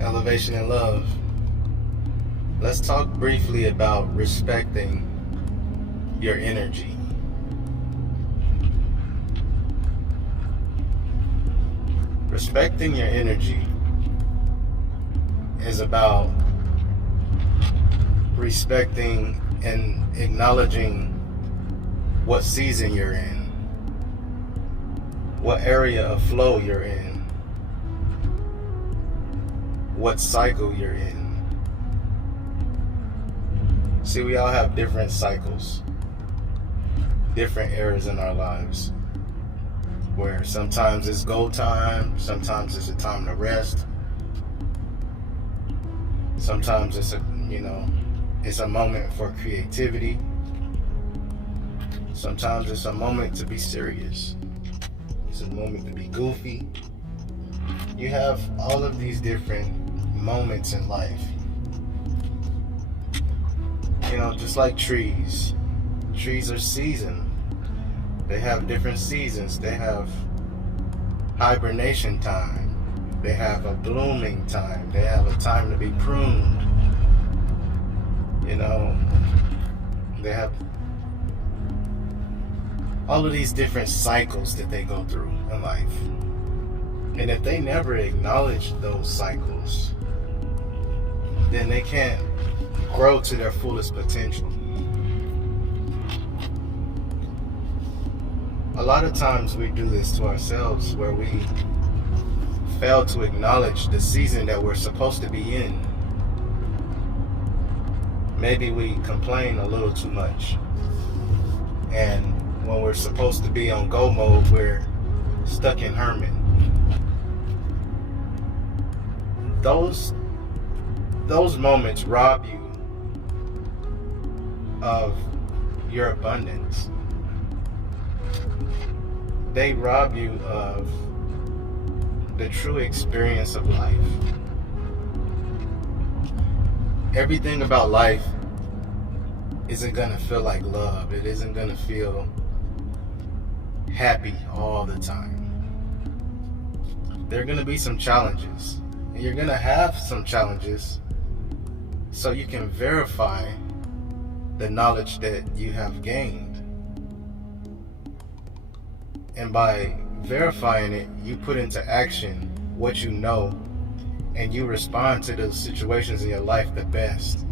Elevation and love. Let's talk briefly about respecting your energy. Respecting your energy is about respecting and acknowledging what season you're in, what area of flow you're in, what cycle you're in. See, we all have different cycles, different eras in our lives, where sometimes it's go time, sometimes it's a time to rest, sometimes it's a moment for creativity, sometimes it's a moment to be serious, it's a moment to be goofy. You have all of these different moments in life. Just like trees. Trees are seasoned. They have different seasons. They have hibernation time. They have a blooming time. They have a time to be pruned. They have all of these different cycles that they go through in life. And if they never acknowledge those cycles, then they can't grow to their fullest potential. A lot of times we do this to ourselves, where we fail to acknowledge the season that we're supposed to be in. Maybe we complain a little too much, and when we're supposed to be on go mode, we're stuck in hermit. Those moments rob you of your abundance. They rob you of the true experience of life. Everything about life isn't gonna feel like love. It isn't gonna feel happy all the time. There are gonna be some challenges, and you're gonna have some challenges so you can verify the knowledge that you have gained. And by verifying it, you put into action what you know, and you respond to those situations in your life the best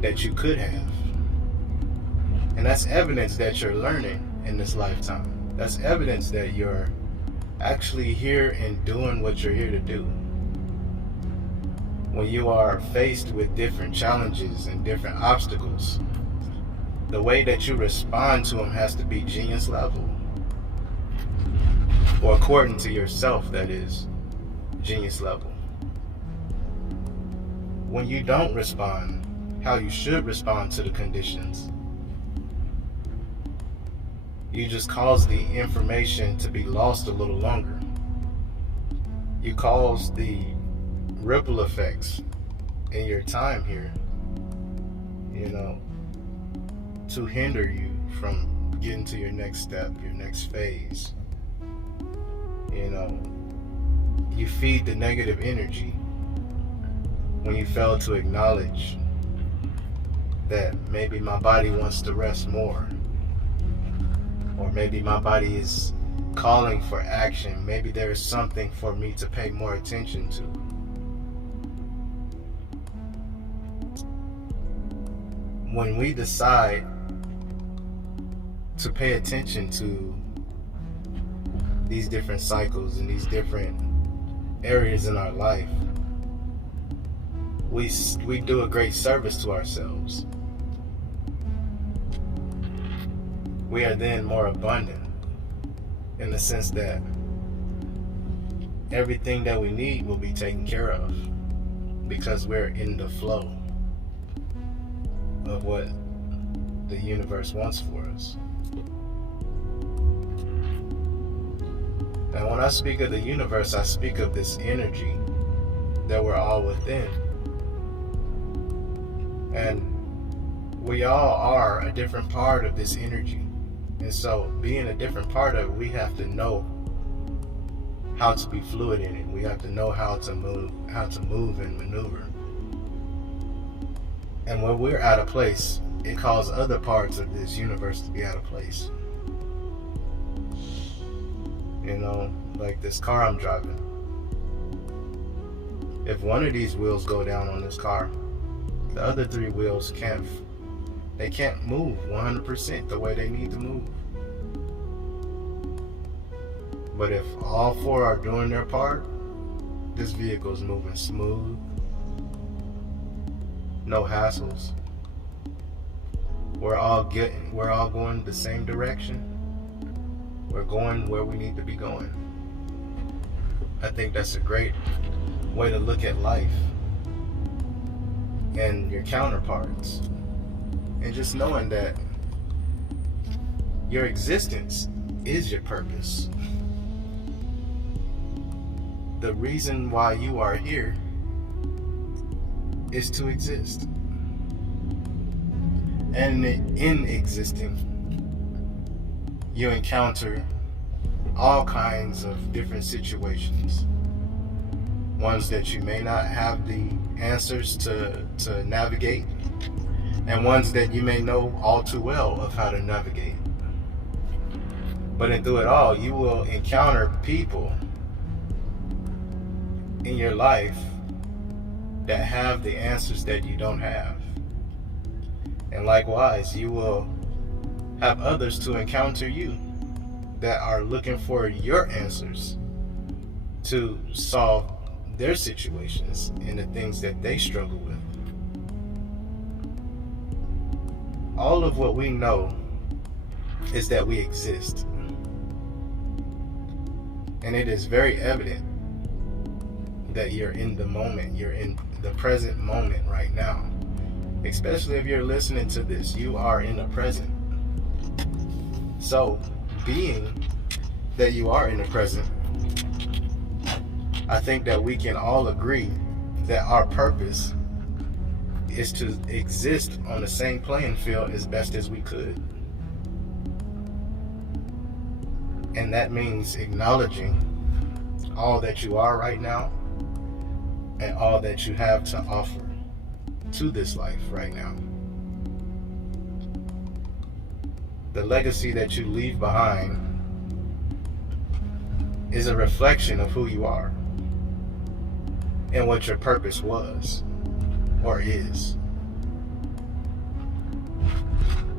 that you could have. And that's evidence that you're learning in this lifetime. That's evidence that you're actually here and doing what you're here to do. When you are faced with different challenges and different obstacles, the way that you respond to them has to be genius level. Or according to yourself, that is, genius level. When you don't respond how you should respond to the conditions, you just cause the information to be lost a little longer. You cause the ripple effects in your time here, to hinder you from getting to your next step, your next phase. You feed the negative energy when you fail to acknowledge that maybe my body wants to rest more, or maybe my body is calling for action. Maybe there is something for me to pay more attention to. When we decide to pay attention to these different cycles and these different areas in our life, we do a great service to ourselves. We are then more abundant in the sense that everything that we need will be taken care of because we're in the flow of what the universe wants for us. And when I speak of the universe, I speak of this energy that we're all within. And we all are a different part of this energy. And so being a different part of it, we have to know how to be fluid in it. We have to know how to move and maneuver. And when we're out of place, it causes other parts of this universe to be out of place. You know, like this car I'm driving. If one of these wheels go down on this car, the other 3 wheels can't move 100% the way they need to move. But if all 4 are doing their part, this vehicle is moving smooth, no hassles. We're all going the same direction. We're going where we need to be going. I think that's a great way to look at life and your counterparts. And just knowing that your existence is your purpose. The reason why you are here is to exist. And in existing, you encounter all kinds of different situations. Ones that you may not have the answers to navigate, and ones that you may know all too well of how to navigate. But through it all, you will encounter people in your life that have the answers that you don't have. And likewise, you will have others to encounter you that are looking for your answers to solve their situations and the things that they struggle with. All of what we know is that we exist. And it is very evident that you're in the moment, you're in the present moment right now. Especially if you're listening to this, you are in the present. So, being that you are in the present, I think that we can all agree that our purpose is to exist on the same playing field as best as we could. And that means acknowledging all that you are right now and all that you have to offer to this life right now. The legacy that you leave behind is a reflection of who you are and what your purpose was or is.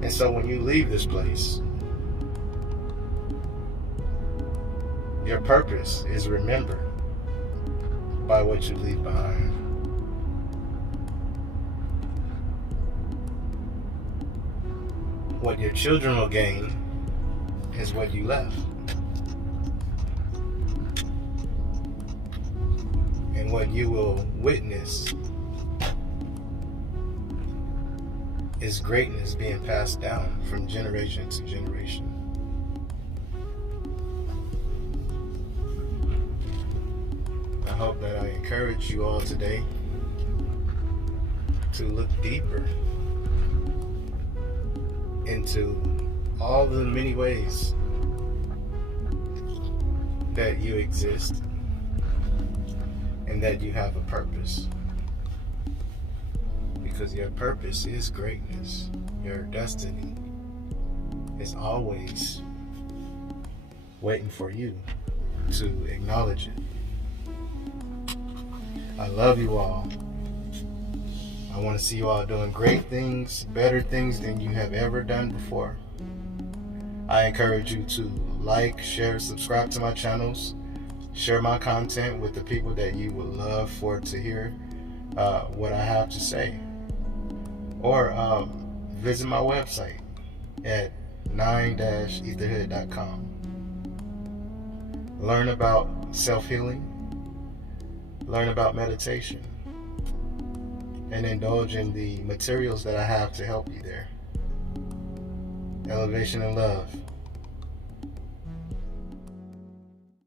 And so when you leave this place, your purpose is remembered by what you leave behind. What your children will gain is what you left. And what you will witness is greatness being passed down from generation to generation. I hope that I encourage you all today to look deeper into all the many ways that you exist and that you have a purpose. Because your purpose is greatness. Your destiny is always waiting for you to acknowledge it. I love you all. I want to see you all doing great things, better things than you have ever done before. I encourage you to like, share, subscribe to my channels, share my content with the people that you would love for to hear what I have to say. Or visit my website at 9-etherhood.com. Learn about self-healing, learn about meditation, and indulge in the materials that I have to help you there. Elevation and love.